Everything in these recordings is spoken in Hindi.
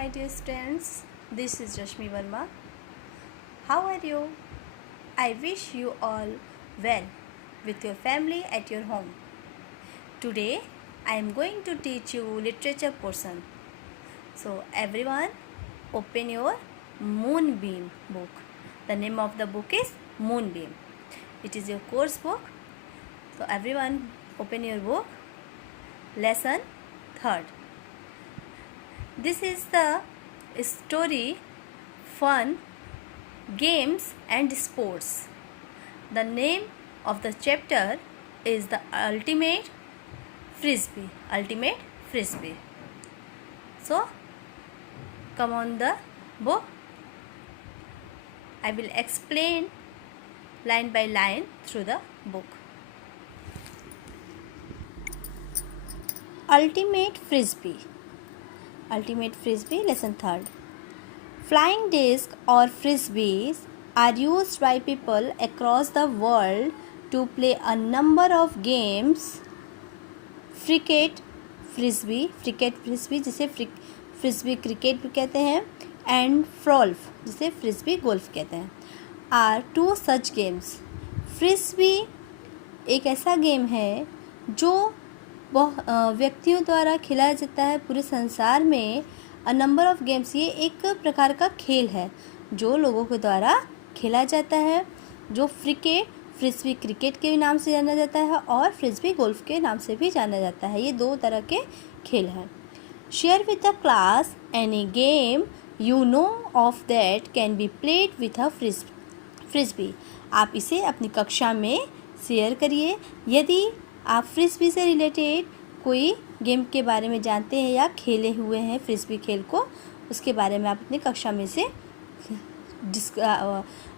my dear students. This is Rashmi Verma. How are you? I wish you all well with your family at your home. Today I am going to teach you literature portion. So everyone open your Moonbeam book. The name of the book is Moonbeam. It is your course book. So everyone open your book. Lesson 3rd. This is the story Fun, Games and Sports. The name of the chapter is the Ultimate Frisbee. Ultimate Frisbee. So come on the book. I will explain line by line through the book. Ultimate Frisbee. Ultimate Frisbee, lesson 3rd. Flying discs or frisbees are used by people across the world to play a number of games. Cricket frisbee जिसे frisbee cricket भी कहते हैं, and golf जिसे frisbee golf कहते हैं, are two such games. Frisbee एक ऐसा गेम है जो व्यक्तियों द्वारा खेला जाता है पूरे संसार में. अ नंबर ऑफ गेम्स, ये एक प्रकार का खेल है जो लोगों के द्वारा खेला जाता है, जो फ्रिस्बी क्रिकेट के नाम से जाना जाता है और फ्रिस्बी गोल्फ के नाम से भी जाना जाता है. ये दो तरह के खेल हैं. Share with the class any game you know of that can be played with a frisbee. आप इसे अपनी कक्षा में शेयर करिए. यदि आप फ्रिस्बी से रिलेटेड कोई गेम के बारे में जानते हैं या खेले हुए हैं फ्रिस्बी खेल को, उसके बारे में आप अपनी कक्षा में से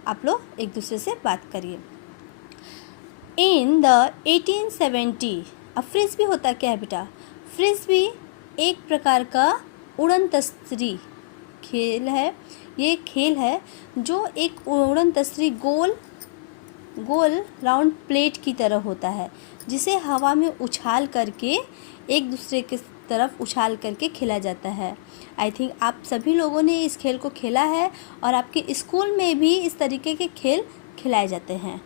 आप लोग एक दूसरे से बात करिए. इन द 1870, अब फ्रिस्बी होता क्या है बेटा? फ्रिस्बी एक प्रकार का उड़न तस्तरी खेल है. ये खेल है जो एक उड़न तस्तरी गोल राउंड प्लेट की तरह होता है, जिसे हवा में उछाल करके एक दूसरे की तरफ उछाल करके खेला जाता है. आई थिंक आप सभी लोगों ने इस खेल को खेला है और आपके स्कूल में भी इस तरीके के खेल खिलाए जाते हैं.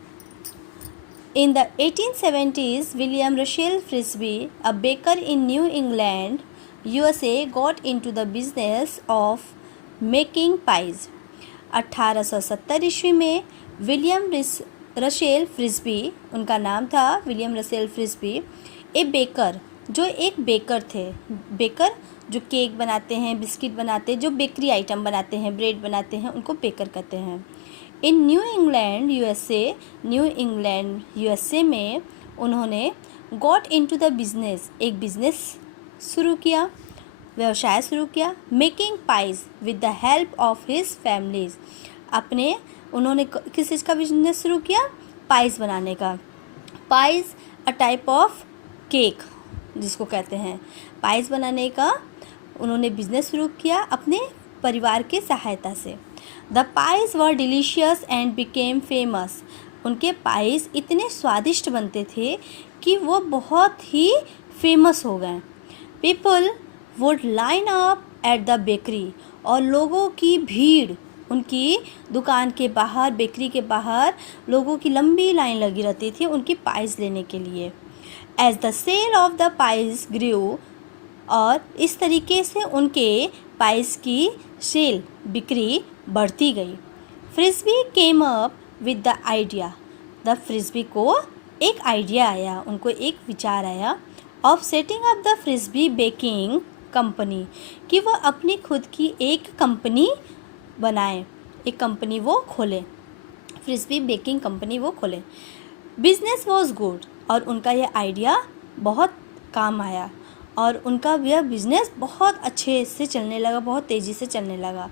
In the 1870s, William Russell Frisbee, a baker in New England, USA, got into the business of making pies. 1870 ईस्वी में विलियम रसेल फ्रिस्बी, उनका नाम था विलियम रसेल फ्रिस्बी, ए बेकर, जो एक बेकर थे. बेकर जो केक बनाते हैं, बिस्किट बनाते हैं, जो बेकरी आइटम बनाते हैं, ब्रेड बनाते हैं, उनको बेकर कहते हैं. इन न्यू इंग्लैंड यूएसए में उन्होंने गॉट इनटू द बिजनेस, एक बिजनेस शुरू किया, व्यवसाय शुरू किया. Making pies with the help of his families. उन्होंने किस चीज़ का बिजनेस शुरू किया? पाइज बनाने का. Pies a type of cake जिसको कहते हैं. पाइज बनाने का उन्होंने बिजनेस शुरू किया अपने परिवार के सहायता से. The pies were delicious and became famous. उनके पाइज इतने स्वादिष्ट बनते थे कि वो बहुत ही फेमस हो गए. People would line up at the bakery, और लोगों की भीड़ उनकी दुकान के बाहर, बेकरी के बाहर लोगों की लंबी लाइन लगी रहती थी उनकी पाइज लेने के लिए. As the sale of the pies grew, और इस तरीके से उनके पाइज की सेल, बिक्री बढ़ती गई. Frisbee came up with the idea. The frisbee को एक आइडिया आया, उनको एक विचार आया of setting up the frisbee baking company, कि वह अपनी खुद की एक कंपनी बनाएं, एक कंपनी वो खोलें, फ्रिस्बी बेकिंग कंपनी वो खोलें. बिजनेस वॉज गुड, और उनका यह आइडिया बहुत काम आया और उनका यह बिजनेस बहुत अच्छे से चलने लगा, बहुत तेज़ी से चलने लगा.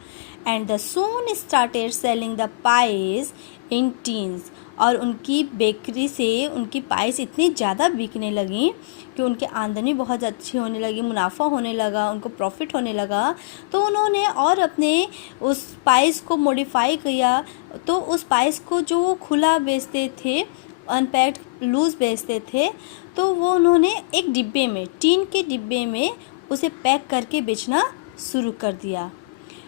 And the soon started selling the pies in teens, और उनकी बेकरी से उनकी पाइस इतनी ज़्यादा बिकने लगी कि उनकी आमदनी बहुत अच्छी होने लगी, मुनाफा होने लगा, उनको प्रॉफिट होने लगा. तो उन्होंने और अपने उस पाइस को मॉडिफाई किया. तो उस पाइस को जो वो खुला बेचते थे, अनपैक्ड लूज़ बेचते थे, तो वो उन्होंने एक डिब्बे में, टीन के डिब्बे में उसे पैक करके बेचना शुरू कर दिया।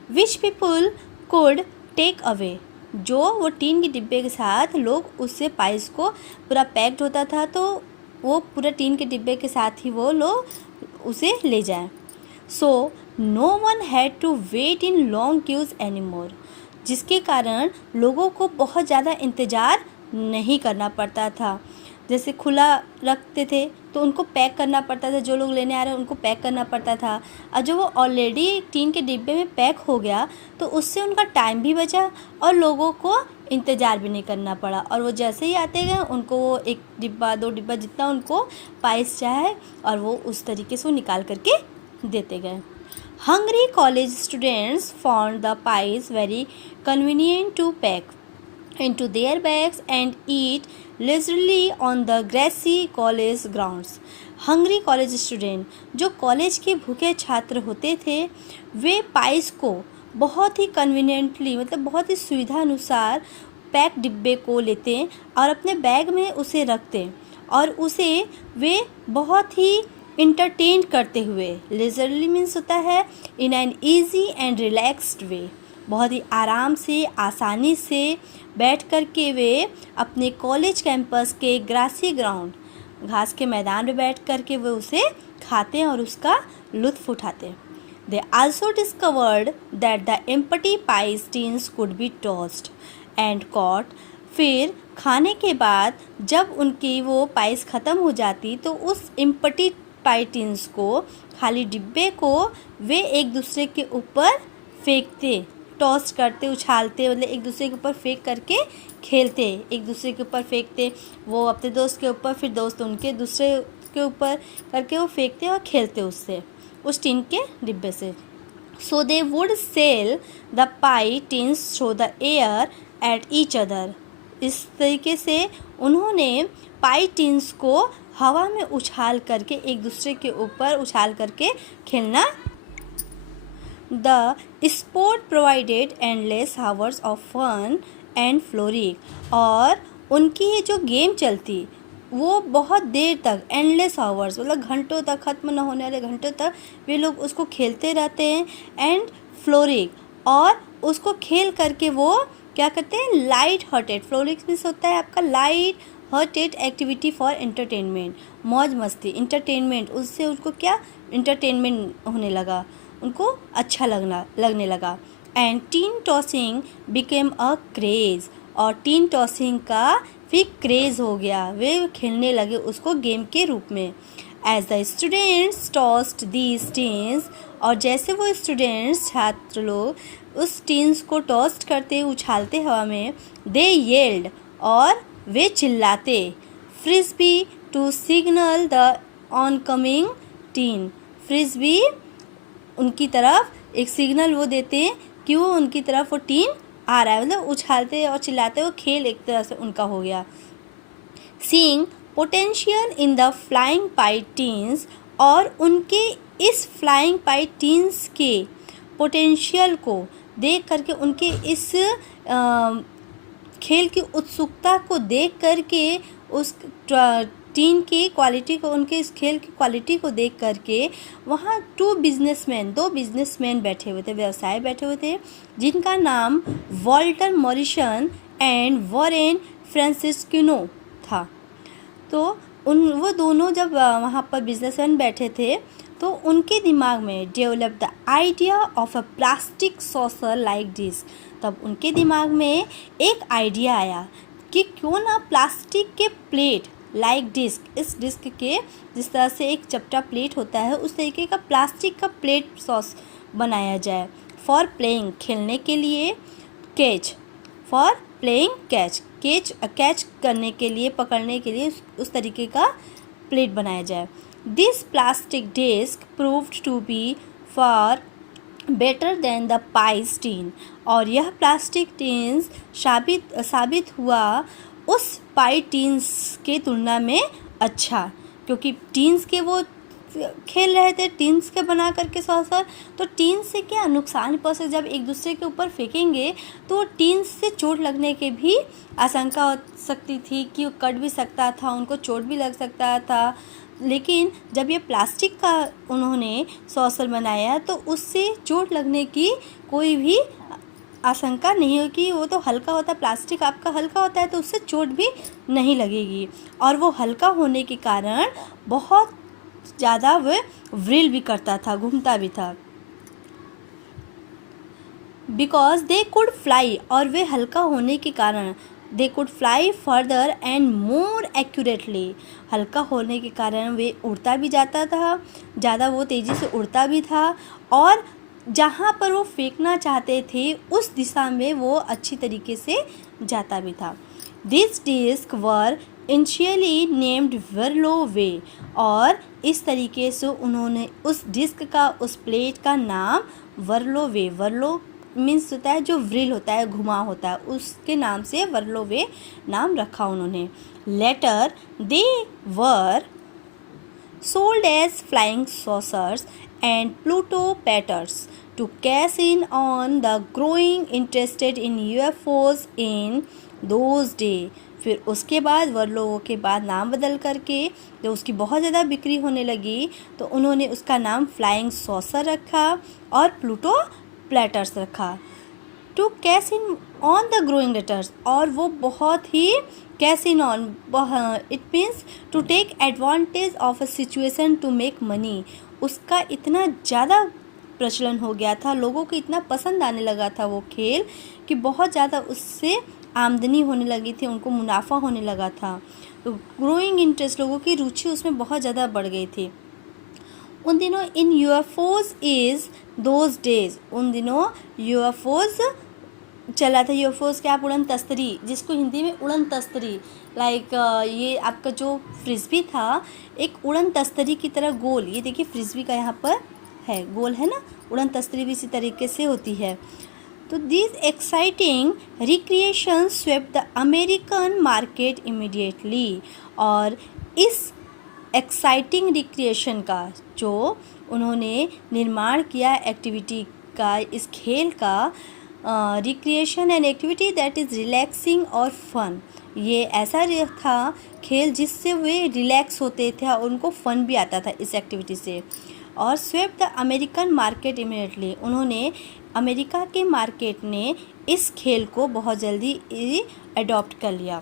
Which people could take away, जो वो टीन के डिब्बे के साथ लोग उससे पाइस को पूरा पैक्ड होता था, तो वो पूरा टीन के डिब्बे के साथ ही वो लोग उसे ले जाएं। So no one had to wait in long queues anymore, जिसके कारण लोगों को बहुत ज़्यादा इंतज़ार नहीं करना पड़ता था। जैसे खुला रखते थे तो उनको पैक करना पड़ता था, जो लोग लेने आ रहे हैं उनको पैक करना पड़ता था, और जो वो ऑलरेडी टीन के डिब्बे में पैक हो गया तो उससे उनका टाइम भी बचा और लोगों को इंतज़ार भी नहीं करना पड़ा, और वो जैसे ही आते गए उनको वो 1 डिब्बा 2 डिब्बा जितना उनको पाइस चाहे और वो उस तरीके से वो निकाल करके देते गए। Hungry college students found the pies very convenient to pack into their bags and eat leisurely on the grassy college grounds. Hungry college student, जो कॉलेज के भूखे छात्र होते थे, वे पाइस को बहुत ही कन्वीनियंटली मतलब बहुत ही सुविधा अनुसार पैक डिब्बे को लेते और अपने बैग में उसे रखते और उसे वे बहुत ही इंटरटेन करते हुए, लेजरली मीन्स होता है in an easy and relaxed way, बहुत ही आराम से आसानी से बैठ कर के वे अपने कॉलेज कैंपस के ग्रासी ग्राउंड, घास के मैदान में बैठ कर के वे उसे खाते और उसका लुत्फ़ उठाते। They also discovered that the empty pies tins could be tossed and caught. फिर खाने के बाद जब उनकी वो पाइस ख़त्म हो जाती तो उस एम्प्टी पाई टीन्स को, खाली डिब्बे को वे एक दूसरे के ऊपर फेंकते, टॉस्ट करते, उछालते, मतलब एक दूसरे के ऊपर फेंक करके खेलते, एक दूसरे के ऊपर फेंकते, वो अपने दोस्त के ऊपर, फिर दोस्त उनके दूसरे के ऊपर करके वो फेंकते और खेलते उससे, उस टीन के डिब्बे से। So they would sail the pie tins through the air at each other. इस तरीके से उन्होंने पाई टीन्स को हवा में उछाल करके एक दूसरे के ऊपर उछाल करके खेलना। The sport provided endless hours of fun and flooring, और उनकी ये जो गेम चलती वो बहुत देर तक, एंडलेस हावर्स मतलब घंटों तक, ख़त्म न होने वाले घंटों तक वे लोग उसको खेलते रहते हैं। एंड फ्लोरिंग, और उसको खेल करके वो क्या करते हैं, लाइट हार्टेड, फ्लोरिंग मीन्स होता है आपका light hearted activity for entertainment, मौज मस्ती, इंटरटेनमेंट, उससे उनको क्या इंटरटेनमेंट होने लगा, उनको अच्छा लगने लगा। And tin tossing became a craze, और टीन टॉसिंग का फिर क्रेज़ हो गया, वे खेलने लगे उसको गेम के रूप में। As the students tossed these tins, और जैसे वो स्टूडेंट्स, छात्र लोग उस टीन्स को टॉस्ट करते, उछालते हवा में, दे येल्ड, और वे चिल्लाते, Frisbee to signal the oncoming tin. Frisbee उनकी तरफ एक सिग्नल वो देते हैं कि वो उनकी तरफ वो टीन आ रहा है, मतलब उछालते और चिल्लाते वो खेल एक तरह से उनका हो गया। Seeing potential in the flying pi teens, और उनके इस फ्लाइंग पाई टीन्स के पोटेंशियल को देख करके, उनके इस खेल की उत्सुकता को देख करके, उस टीन की क्वालिटी को, उनके इस खेल की क्वालिटी को देख करके वहाँ दो बिजनेसमैन बैठे हुए थे, व्यवसाय बैठे हुए थे, जिनका नाम वॉल्टर मॉरिसन एंड वॉरेन फ्रांसिस्किनो था। तो वो दोनों जब वहाँ पर बिजनेसमैन बैठे थे तो उनके दिमाग में develop the idea of a plastic saucer like this. तब उनके दिमाग में एक आइडिया आया कि क्यों ना प्लास्टिक के प्लेट लाइक डिस्क, इस डिस्क के जिस तरह से एक चपटा प्लेट होता है उस तरीके का प्लास्टिक का प्लेट सॉस बनाया जाए। फॉर प्लेइंग, खेलने के लिए, catch, for playing catch, catch करने के लिए, पकड़ने के लिए उस तरीके का प्लेट बनाया जाए। This plastic disc proved to be far better than the pies tin, और यह प्लास्टिक टीन्स साबित हुआ उस पाई टीन्स के तुलना में अच्छा, क्योंकि टीन्स के वो खेल रहे थे, टीन्स के बना करके सॉसर, तो टीन्स से क्या नुकसान पहुँच सकता, जब एक दूसरे के ऊपर फेंकेंगे तो टीन्स से चोट लगने के भी आशंका हो सकती थी कि वो कट भी सकता था, उनको चोट भी लग सकता था। लेकिन जब ये प्लास्टिक का उन्होंने सॉसर बनाया तो उससे चोट लगने की कोई भी आशंका नहीं है कि वो तो हल्का होता है, प्लास्टिक आपका हल्का होता है तो उससे चोट भी नहीं लगेगी। और वो हल्का होने के कारण बहुत ज़्यादा वह व्रिल भी करता था, घूमता भी था। बिकॉज दे कुड फ्लाई, और वे हल्का होने के कारण they could fly further and more accurately, हल्का होने के कारण वे उड़ता भी जाता था, ज़्यादा वो तेज़ी से उड़ता भी था, और जहाँ पर वो फेंकना चाहते थे उस दिशा में वो अच्छी तरीके से जाता भी था। This disc were initially named Whirlo Way, और इस तरीके से उन्होंने उस डिस्क का, उस प्लेट का नाम वर्लो वे, वर्लो मीन्स होता है जो व्रिल होता है, घुमा होता है, उसके नाम से वर्लो वे नाम रखा उन्होंने। Letter they were sold as flying saucers and Pluto paters to cash in on the growing interest in UFOs in those days। फिर उसके बाद वर्लो के बाद नाम बदल करके जब उसकी बहुत ज़्यादा बिक्री होने लगी तो उन्होंने उसका नाम फ्लाइंग सॉसर रखा और प्लूटो प्लेटर्स रखा। To cash in on the growing letters, और वो बहुत ही cash in on, it means to take advantage of a situation to make money. उसका इतना ज़्यादा प्रचलन हो गया था, लोगों को इतना पसंद आने लगा था वो खेल कि बहुत ज़्यादा उससे आमदनी होने लगी थी, उनको मुनाफा होने लगा था। तो ग्रोइंग इंटरेस्ट, लोगों की रुचि उसमें बहुत ज़्यादा बढ़ गई थी। उन दिनों इन यूएफओज इज़ दोज डेज, उन दिनों यूएफओज चला था। यूएफओज क्या, उड़न तस्तरी, जिसको हिंदी में उड़न तस्तरी, लाइक ये आपका जो फ्रिस्बी था एक उड़न तस्तरी की तरह गोल, ये देखिए फ्रिस्बी का यहाँ पर है गोल है ना, उड़न तस्तरी भी इसी तरीके से होती है। तो this exciting recreation swept the American market immediately, और इस एक्साइटिंग रिक्रिएशन का जो उन्होंने निर्माण किया एक्टिविटी का, इस खेल का, recreation and activity that is relaxing और फन, ये ऐसा था खेल जिससे वे रिलैक्स होते थे और उनको फन भी आता था इस एक्टिविटी से। और swept the American market immediately, उन्होंने अमेरिका के मार्केट ने इस खेल को बहुत जल्दी अडॉप्ट कर लिया।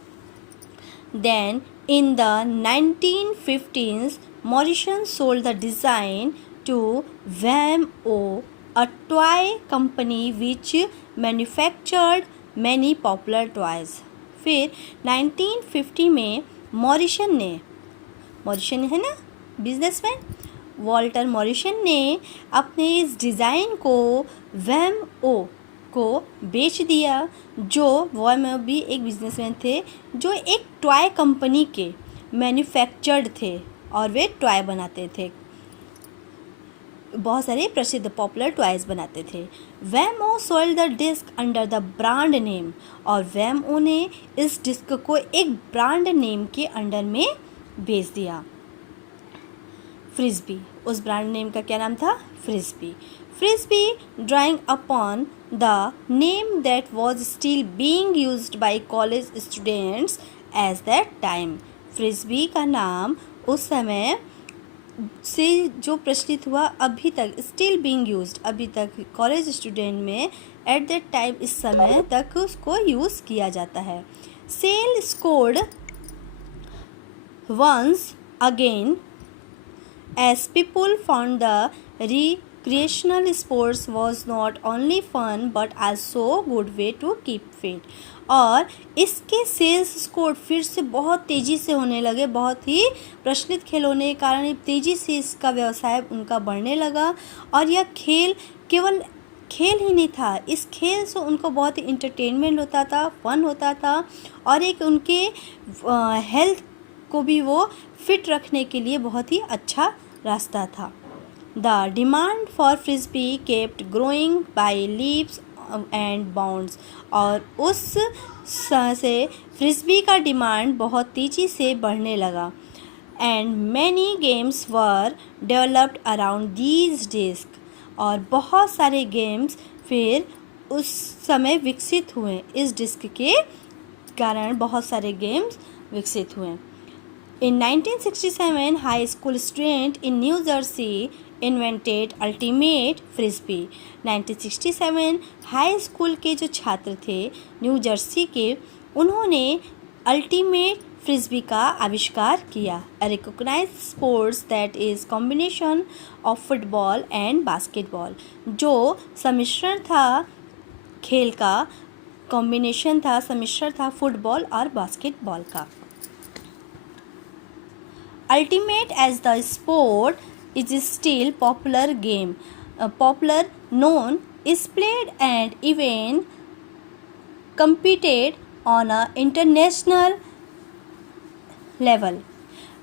Then in the 1915s, Morrison sold the design to Wham-O, a toy company which manufactured many popular toys। फिर 1950 में मॉरिसन है ना बिजनेसमैन, वॉल्टर मॉरिसन ने अपने इस डिज़ाइन को Wham-O को बेच दिया, जो वॉम भी एक बिजनेसमैन थे जो एक टॉय कंपनी के मैन्युफैक्चर्ड थे और वे टॉय बनाते थे, बहुत सारे प्रसिद्ध पॉपुलर टॉयज़ बनाते थे। Wham-O sold the disc under the brand name, और Wham-O ने इस डिस्क को एक ब्रांड नेम के अंडर में बेच दिया। फ्रिस्बी, उस ब्रांड नेम का क्या नाम था, frisbee. Frisbee drawing upon the name that was still being used by college students at that time। Frisbee का नाम उस समय से जो प्रचलित हुआ अभी तक, स्टिल बीइंग यूज्ड, अभी तक कॉलेज स्टूडेंट में एट दैट टाइम, इस समय तक उसको यूज़ किया जाता है। Sale scored once again as people found the recreational sports was not only fun but also good way to keep fit। और इसके सेल्स स्कोर फिर से बहुत तेज़ी से होने लगे, बहुत ही प्रचलित खेल होने के कारण तेज़ी से इसका व्यवसाय उनका बढ़ने लगा। और यह खेल केवल खेल ही नहीं था, इस खेल से उनको बहुत ही इंटरटेनमेंट होता था, फन होता था, और एक उनके हेल्थ को भी वो फिट रखने के लिए बहुत ही अच्छा रास्ता था। The demand for Frisbee kept growing by leaps and bounds, और उस से फ्रिस्बी का डिमांड बहुत तेज़ी से बढ़ने लगा। And many games were developed around these disc, और बहुत सारे गेम्स फिर उस समय विकसित हुए, इस डिस्क के कारण बहुत सारे गेम्स विकसित हुए। In 1967, high school student in New Jersey invented ultimate frisbee. 1967 high school के जो छात्र थे न्यू जर्सी के, उन्होंने अल्टीमेट फ्रिस्बी का आविष्कार किया. A recognized sports that is combination of football and basketball. जो सम्मिश्रण था खेल का, कॉम्बिनेशन था, सम्मिश्रण था फुटबॉल और बास्केटबॉल का. Ultimate as the sport is still popular game. Popular known is played and even competed on a international level.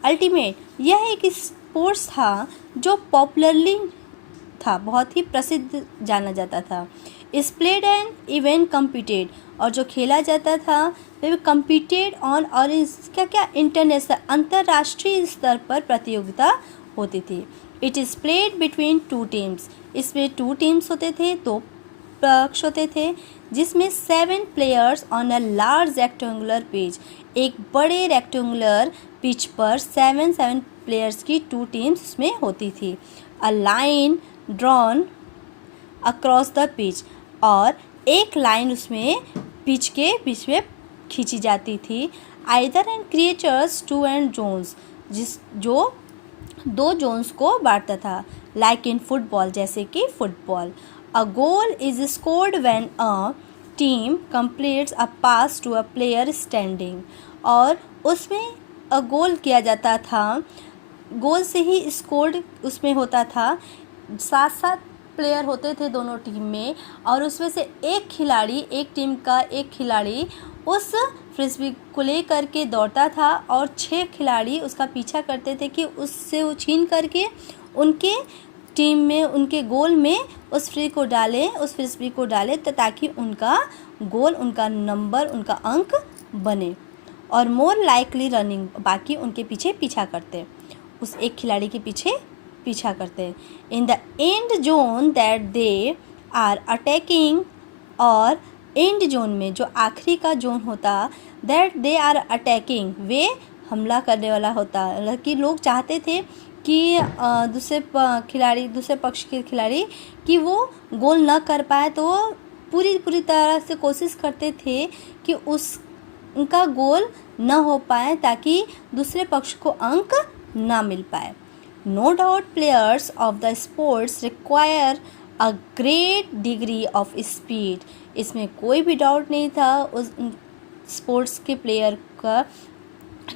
Ultimate यह एक स्पोर्ट्स था जो पॉपुलरली था, बहुत ही प्रसिद्ध जाना जाता था. इस प्लेड एंड इवेंट कम्पीटेड, और जो खेला जाता था वह कम्पीटेड ऑन, और इसका क्या इंटरनेशनल अंतर्राष्ट्रीय स्तर पर प्रतियोगिता होती थी. It is played between two teams. इसमें 2 टीम्स होते थे, 2 पक्ष होते थे, जिसमें 7 players on a large rectangular pitch. एक बड़े रेक्टेंगुलर पिच पर 7 प्लेयर्स की 2 टीम्स उसमें होती थी. A line drawn across the pitch, और एक लाइन उसमें पिच के बीच में खींची जाती थी. Either end creatures 2 end zones, जो 2 जोन्स को बांटता था. लाइक इन फुटबॉल, जैसे कि football. A goal is scored when a team completes a pass to a player standing. और उसमें अ गोल किया जाता था, गोल से ही स्कोर्ड उसमें होता था. 7 प्लेयर होते थे दोनों टीम में, और उसमें से एक खिलाड़ी, एक टीम का एक खिलाड़ी उस फ्रिस्बी को ले करके दौड़ता था, और 6 खिलाड़ी उसका पीछा करते थे कि उससे वो छीन करके उनके टीम में, उनके गोल में उस फ्रिस्बी को डालें, ताकि उनका गोल, उनका नंबर, उनका अंक बने. और मोर लाइकली रनिंग, बाकी उनके पीछे पीछा करते, उस एक खिलाड़ी के पीछे पीछा करते हैं. In the end zone that they are attacking, और एंड जोन में जो आखिरी का जोन होता, दैट दे आर अटैकिंग, वे हमला करने वाला होता. मतलब कि लोग चाहते थे कि दूसरे पक्ष के खिलाड़ी कि वो गोल न कर पाए, तो वो पूरी तरह से कोशिश करते थे कि उनका गोल न हो पाए, ताकि दूसरे पक्ष को अंक ना मिल पाए. No doubt players of the sports require a great degree of speed. इसमें कोई भी डाउट नहीं था उस स्पोर्ट्स के प्लेयर का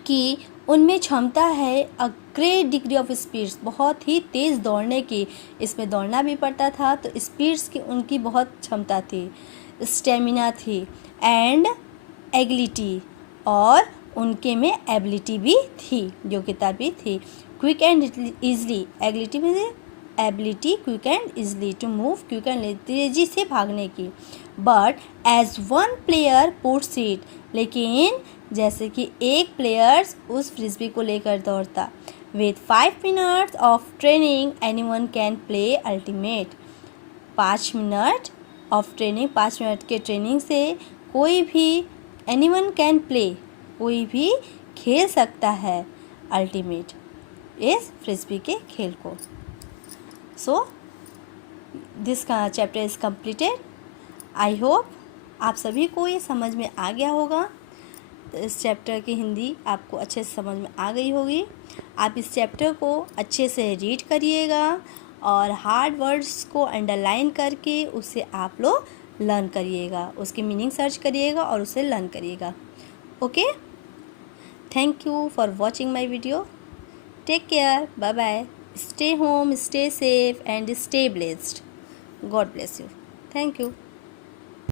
कि उनमें क्षमता है a great degree of speeds, बहुत ही तेज़ दौड़ने की. इसमें दौड़ना भी पड़ता था, तो स्पीड्स की उनकी बहुत क्षमता थी, स्टेमिना थी, एंड एगिलिटी, और उनके में एबिलिटी भी थी, योग्यता भी थी. क्विक एंड ईजली, एबिलिटी में ability quick and easily to move, quick and तेज़ी से भागने की. But as one player puts it, लेकिन जैसे कि एक प्लेयर उस फ्रिस्बी को लेकर दौड़ता. With 5 minutes of training anyone can play ultimate. 5 minute of training, 5 minute के ट्रेनिंग से कोई भी, एनीवन कैन प्ले, कोई भी खेल सकता है अल्टीमेट, इस फ्रिस्बी के खेल को. So this chapter is completed. I hope आप सभी को ये समझ में आ गया होगा. तो इस चैप्टर की हिंदी आपको अच्छे से समझ में आ गई होगी. आप इस चैप्टर को अच्छे से रीड करिएगा, और हार्ड वर्ड्स को अंडरलाइन करके उसे आप लोग लर्न करिएगा, उसकी मीनिंग सर्च करिएगा और उसे लर्न करिएगा. Okay, thank you for watching my video. Take care. Bye-bye. Stay home, stay safe, and stay blessed. God bless you. Thank you.